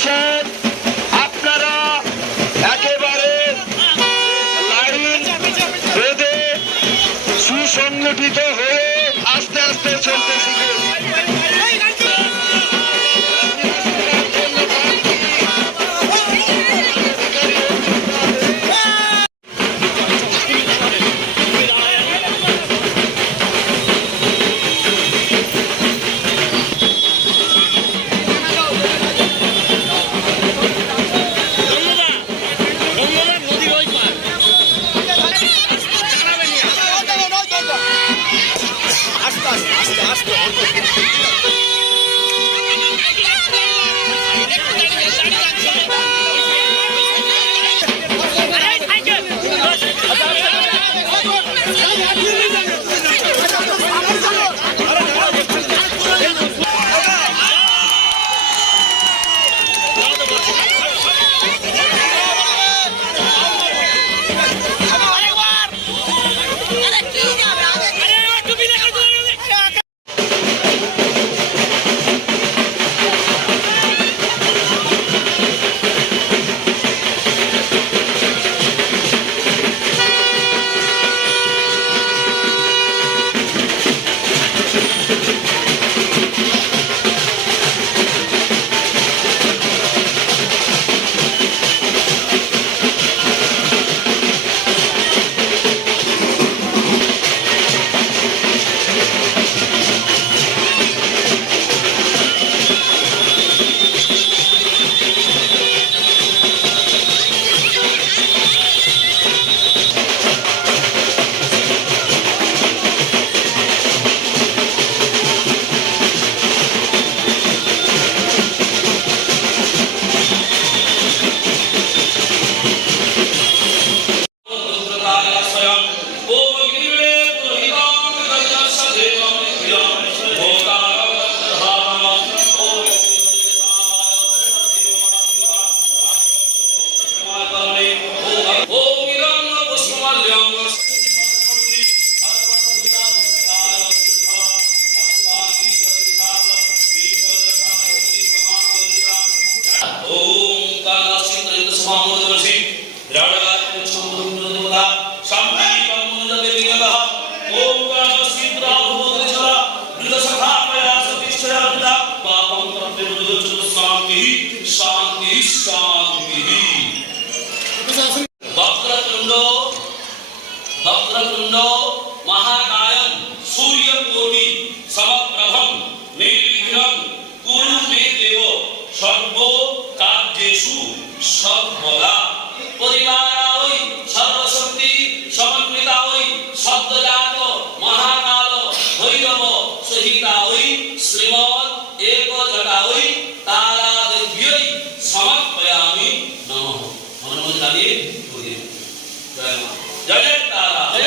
পাচ্ছেন আপনারা একেবারে লাইন বেঁধে সুসংগঠিত হয়ে আস্তে আস্তে চলতে শিখুন। वक्रतुंड महाकायं सूर्यकोटि समप्रभं निर्विघ्नं कुरु मे देव सर्व कार्येषु सर्वदा परिवाराय सर्वशक्ति समन्विताय शब्दजात महाकाल भैरव सहिताय श्रीमद् एकजटाय तारादेव्यै समर्पयामि नमः। मनोमन दादी बोलिए जय मां जय जय तारा जय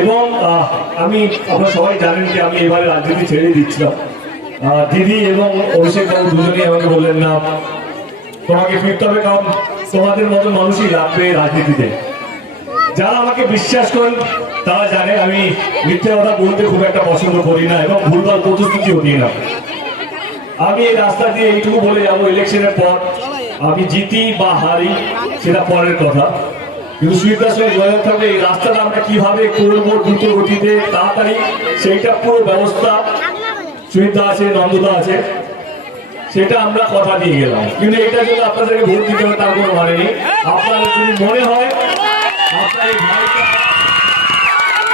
এবং আমি আপনারা সবাই জানেন যে আমি এবারে রাজনীতি ছেড়ে দিচ্ছিলাম। দিদি এবং অভিষেক বাবু দুজনেই আমাকে বললেন না তোমাকে ফিরতে হবে, কারণ তোমাদের মতো মানুষই লাগবে রাজনীতিতে। যারা আমাকে বিশ্বাস করেন তারা জানে আমি মিথ্যে কথা বলতে খুব একটা পছন্দ করি না এবং ভুলভাল প্রতিশ্রুতিও দিই না। আমি এই রাস্তা দিয়ে এইটুকু বলে যাবো, ইলেকশনের পর আমি জিতি বা হারি সেটা পরের কথা, কিন্তু সুবিধার সঙ্গে যোগাযোগ থাকবে এই রাস্তাটা আমরা কিভাবে করবো দ্রুত গতিতে তাড়াতাড়ি, সেইটা পুরো ব্যবস্থা সুবিধা আছে, নন্দতা আছে, সেটা আমরা কথা দিয়ে গেলাম। কিন্তু এটার জন্য আপনাদেরকে ভোট দিতে হবে তার কোনো মানে নেই। আপনাদের যদি মনে হয় আপনার এই ভাইটা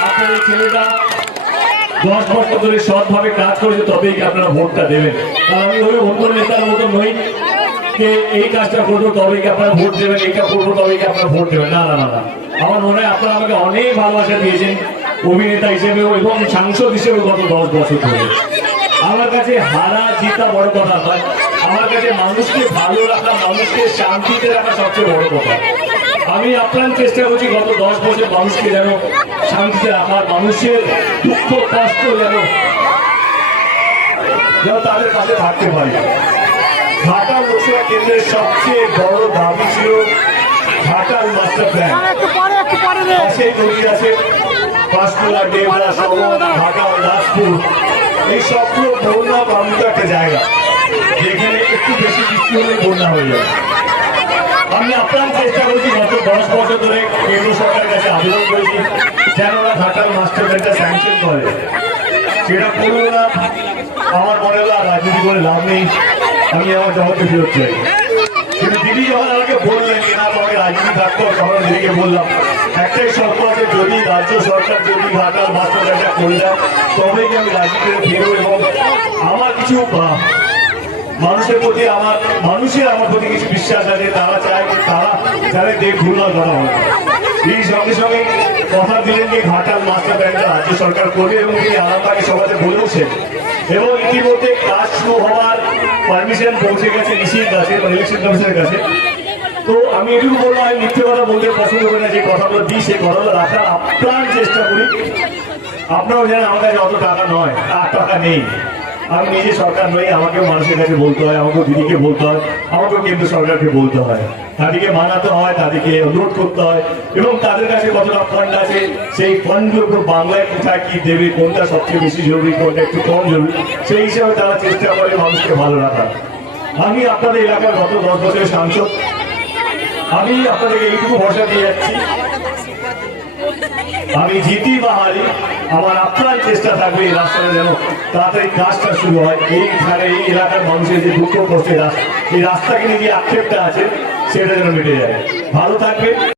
আপনার এই ছেলেটা 10 বছর ধরে সৎভাবে কাজ করেছে তবেই কি আপনারা ভোটটা দেবেন। কারণ আমি ওই অন্য নেতার মতো নই যে এই কাজটা করবো তবেই কি আপনারা ভোট দেবেন, এইটা করবো তবেই কি আপনারা ভোট দেবেন। না না না না, আমার মনে হয় আপনারা আমাকে অনেক ভালোবাসা দিয়েছেন অভিনেতা হিসেবেও এবং সাংসদ হিসেবে গত 10 বছর ধরে। আমার কাছে হারা জিতা বড় কথা নয়, আমার কাছে মানুষকে ভালো রাখা, মানুষকে শান্তিতে রাখা সবচেয়ে বড় কথা। আমি আপ্রাণ চেষ্টা করছি গত 10 বছর মানুষকে যেন শান্তিতে রাখার, মানুষের দুঃখ কষ্ট যেন তাদের কাছে থাকতে পারি। ঢাকা লোকসভা কেন্দ্রের সবচেয়ে বড় দাবি ছিল ঢাকার মাস্টার প্ল্যান। সেই তৈরি আছে পাঁশকুড়া, ডেবরা, ঢাকা, দাসপুর এই সবগুলো বন্যা প্রান্তিত একটা জায়গা, যেখানে একটু বেশি বৃষ্টি হলে বন্যা হয়ে যাবে। আমি আপ্রাণ চেষ্টা করছি গত 10 বছর ধরে কেন্দ্র সরকারের কাছে আবেদন করেছি যেন ওরা ঘাটাল মাস্টার প্ল্যানটা স্যাংশন করে, সেটা করলো না। আমার মনে হলো আর রাজনীতি করে লাভ নেই, আমি আমার জগতে ফেরত চাই। কিন্তু দিদি যখন আমাকে বললেন না তোমাকে রাজনীতি থাকতো, তখন দিদিকে বললাম একটাই শর্ত আছে, যদি রাজ্য সরকার যদি ঘাটাল মাস্টার প্ল্যানটা করে দেয় তবেই আমি রাজনীতিতে ফেরবো, এবং আমার কিছু মানুষের প্রতি মানুষের আমার প্রতি কিছু বিশ্বাস আছে, তারা চায় যে তারা যারা ভুলভাল করা হবে। এই সঙ্গে সঙ্গে কথা দিলেন যে ঘাটাল মাস্টার প্ল্যানটা রাজ্য সরকার করবে, এবং তিনি আরামবাগে সভাতে বলেছেন, এবং ইতিমধ্যে কাজ শুরু হওয়ার পারমিশন পৌঁছে গেছে ইসির কাছে, ইলেকশন কমিশনের কাছে। তো আমি এটুকু বলবো, আমি মিথ্যে কথা বলতে পছন্দ করি না, যে কথাগুলো দিই সেই কথাগুলো রাখার আপ্রাণ চেষ্টা করি। আপনারাও জানেন আমার কাছে অত টাকা নয়, আর টাকা নেই। আমি নিজে সরকার নই, আমাকেও মানুষের কাছে বলতে হয়, আমাকেও দিদিকে বলতে হয়, আমাকেও কেন্দ্র সরকারকে বলতে হয়, তাদেরকে মানাতে হয়, তাদেরকে অনুরোধ করতে হয়, এবং তাদের কাছে কতটা ফান্ড আছে সেই ফান্ডগুলো বাংলায় কোথায় কি দেবে, কোনটা সবচেয়ে বেশি জরুরি, কোনটা একটু কম জরুরি, সেই হিসাবে তারা চেষ্টা করে মানুষকে ভালো রাখার। আমি আপনাদের এলাকার গত 10 বছরের সাংসদ, আমি আপনাদেরকে এইটুকু ভরসা দিয়ে যাচ্ছি, আমি জিতি বা হারি, আমার আপ্রাণ চেষ্টা থাকবে এই রাস্তাটা যেন তাড়াতাড়ি কাজটা শুরু হয়। এইখানে এই এলাকার মানুষের যে দুঃখ কষ্টের রাস্তা, এই রাস্তাকে নিয়ে যে আক্ষেপটা আছে সেটা যেন মিটে যায়। ভালো থাকবে।